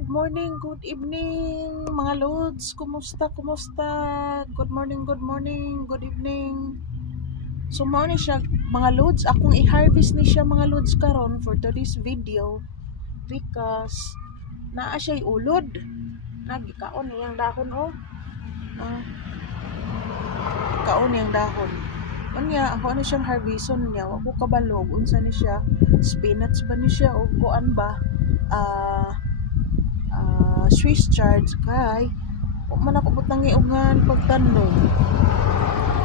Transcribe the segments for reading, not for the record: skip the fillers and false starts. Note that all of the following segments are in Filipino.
Good morning, good evening, mga lods. Kumusta? Good morning, good evening. So, mao ni siya, mga lods. Akong i-harvest ni siya, mga lods, karon for today's video. Because, naa siya'y ulod. Nagikaon niyang dahon, oh. Kaon niyang dahon. Unya, ako na siyang harveston niya. Wako kabalog. Unsa ni siya? Spinach ba ni siya? O kuan ba? Swiss chard kay man ako butang iugan pagtanom.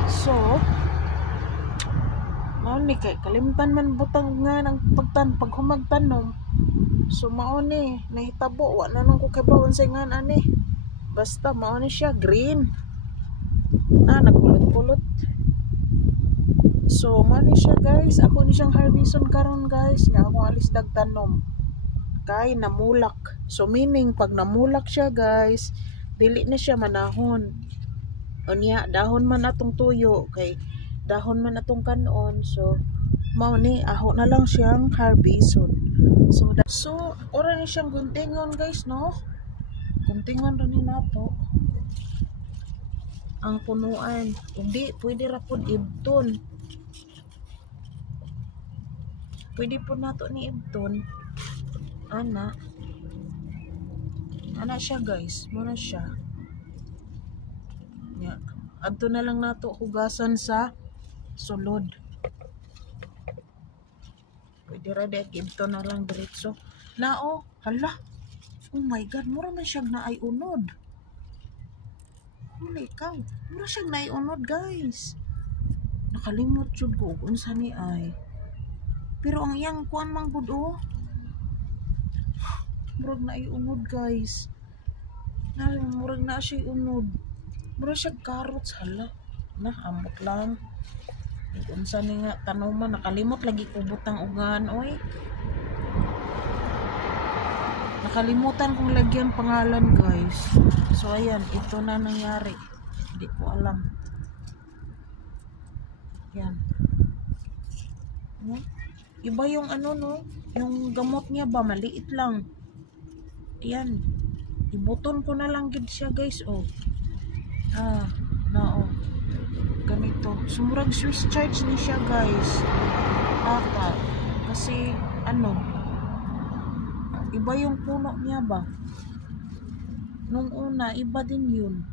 So mao ni kay kalimtan man butang nga ng pag humagtanom. So mao ni nahitabo wa na nung ko kay bawon sa ngan ani. Basta mao ni siya green. Nagkulot-kulot. So mao ni siya guys. Ako ni siyang harveston karon guys. Nga ako alis dagtanom. Kay namulak. So meaning pag namulak siya guys, dili na siya manahon. Unya dahon man atong tuyo kay dahon man atong kanon. So mao ni aho na lang siyang harveston. So ora ni siyang guntingon guys, no? Guntingon ra ni nato ang punuan. Hindi pwede ra pud ibton. Pwede po nato ni ibton. Ana siya guys, muna siya. Yeah. Adto na lang nato hugasan sa sulod. Pwede ra de gibto na lang diretso. Nao, hala. Oh my god, mura man siya naay unod. Huli ikaw. Mura siya naay unod guys. Nakalimot jud ko unsa ni ay. Pero ang iyang kuan mang gud oh. Murag na unod guys. Murag na siya unod. Murag siya carrots hala. Ambot lang. Unsa ni nga tanoman nakalimot lagi ko butang ugan oy. Nakalimutan kong lagyan pangalan guys. So ayan, ito na nangyari. Hindi ko alam. Yan. Iba yung ano no, yung gamot niya ba maliit lang. Yan. Ibuton ko na lang gid siya guys, oh. Ganito. Sumurang Swiss charge ni siya guys. Kasi ano, iba yung puno niya ba? Nung una, iba din yun.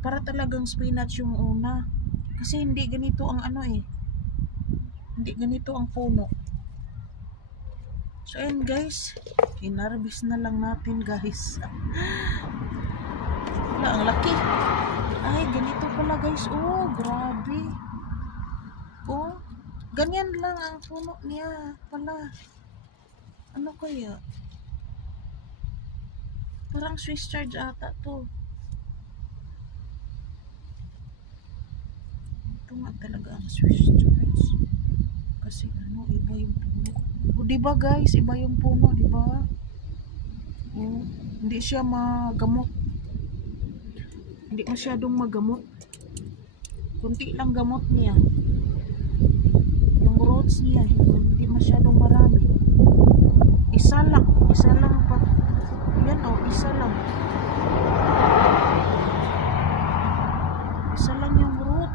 Para talagang spinach yung una. Kasi hindi ganito ang ano eh. Hindi ganito ang puno. So ayan guys, inarbis na lang natin guys. Wala, ang laki. Ay, ganito pala guys. Oh, grabe. Oh, ganyan lang ang puno niya pala. Ano kaya? Parang Swiss chard ata to. Ito nga talaga ang Swiss chard. Kasi ano, iba yung puno. O, diba guys, iba yung puno, diba? O, hindi siya magamot. Hindi masyadong magamot. Kunti lang gamot niya. Yung roots niya, hindi masyadong marami. Isa lang pa. Yan o, isa lang. Isa lang yung root.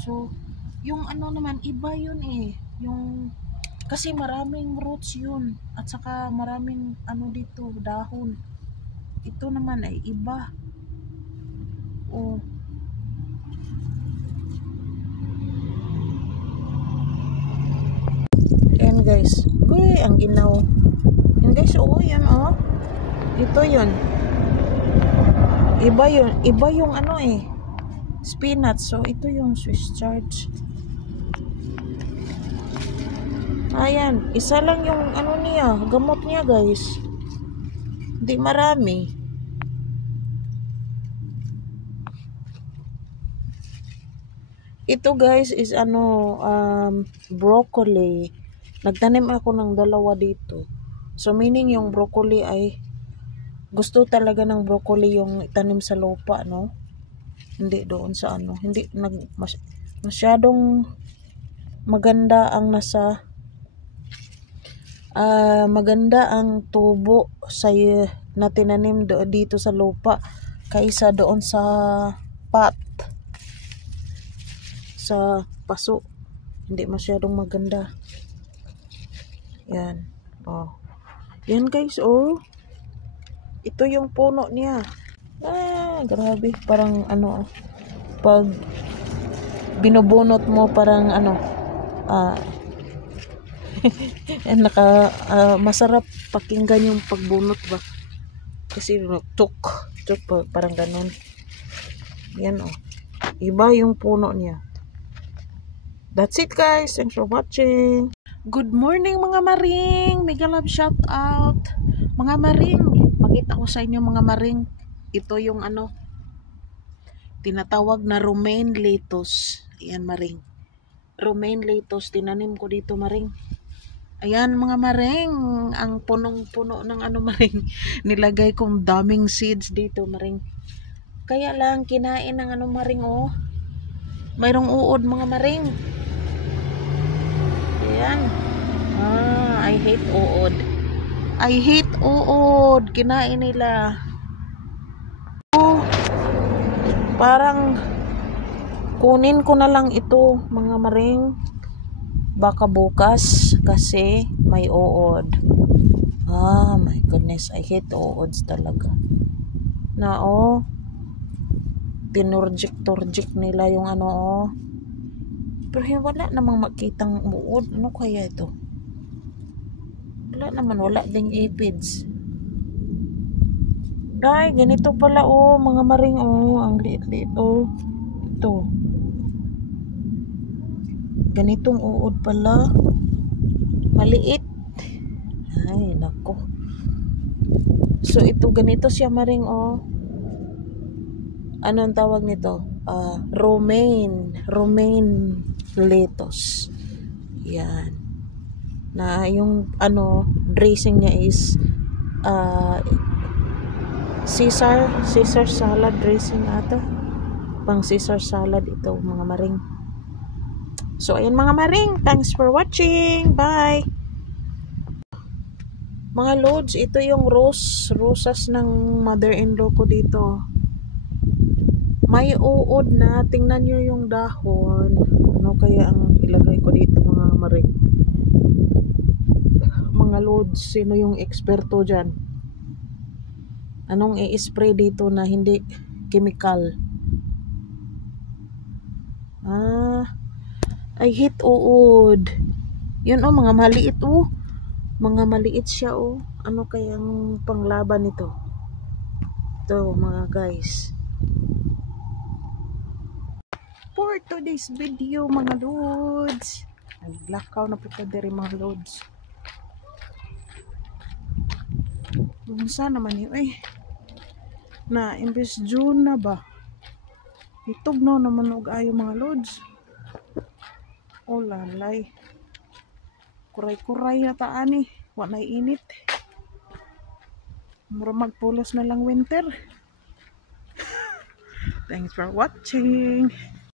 So, yung ano naman, iba yun eh. Yung, kasi maraming roots yun. At saka maraming ano dito, dahon. Ito naman ay iba. Oh. Ayan guys. Uy, ang ginaw. Yan guys, oh, yan oh. Ito yun. Iba yung ano eh. Spinach. So, ito yung Swiss chard. Ayan. Isa lang yung ano niya. Gamot niya guys. Hindi marami. Ito guys is ano, broccoli. Nagtanim ako ng dalawa dito. So, meaning yung broccoli ay gusto talaga ng broccoli yung itanim sa lupa, no? Hindi doon sa ano. Hindi, masyadong maganda ang maganda ang tubo sa na tinanim dito sa lupa kaysa doon sa pot, sa paso. Hindi masyadong maganda. Yan. Oh. Yan guys, oh. Ito yung puno niya. Grabe. Parang ano, pag binubunot mo parang ano, masarap pakinggan yung pagbunot ba. Kasi tuk, parang ganun. Yan, oh. Iba yung puno niya. That's it guys. Thanks for watching. Good morning mga maring. Mega love shout out. Mga maring, pakita ko sa inyo mga maring. Ito yung ano, tinatawag na romaine lettuce. Ayan maring. Romaine lettuce. Tinanim ko dito maring. Ayan mga maring. Ang punong-puno ng ano maring. Nilagay kong daming seeds dito maring. Kaya lang kinain ng ano maring oh. Mayroong uod mga maring. Ayan. I hate uod. I hate uod. Kinain nila. Oh, parang kunin ko na lang ito mga maring. Baka bukas kasi may uod. My goodness. I hate uods talaga. Na oh. Tinurjik-turjik nila yung ano oh. Pero wala namang makitang uod. Ano kaya ito? Wala naman. Wala ding aphids. Ay, ganito pala oh. Mga maring oh. Ang liit-liit oh. Ito. Ganitong uod pala. Maliit. Ay, nako. So, ito ganito siya maring oh. Anong tawag nito? Romaine lettuce. Yan. Na yung ano, dressing niya is Caesar salad dressing ata. Pang Caesar salad ito mga maring. So ayan mga maring, thanks for watching. Bye. Mga loads, ito yung rosas ng mother-in-law ko dito. May uod na. Tingnan nyo yung dahon. Ano kaya ang ilagay ko dito mga maring? Mga loads, sino yung eksperto dyan? Anong i-spray dito na hindi chemical? I hate uod. Yun oh, mga maliit oh. Mga maliit siya oh. Ano kayang panglaban nito? Ito mga guys. For today's video mga loads, naglakaw na po diri mga loads. Unsa naman yun eh, na imbes June na ba, itugnaw naman og ayo mga loads. Oh lalay, kuray yata ani, wala init, mura magpulos na lang winter. Thanks for watching.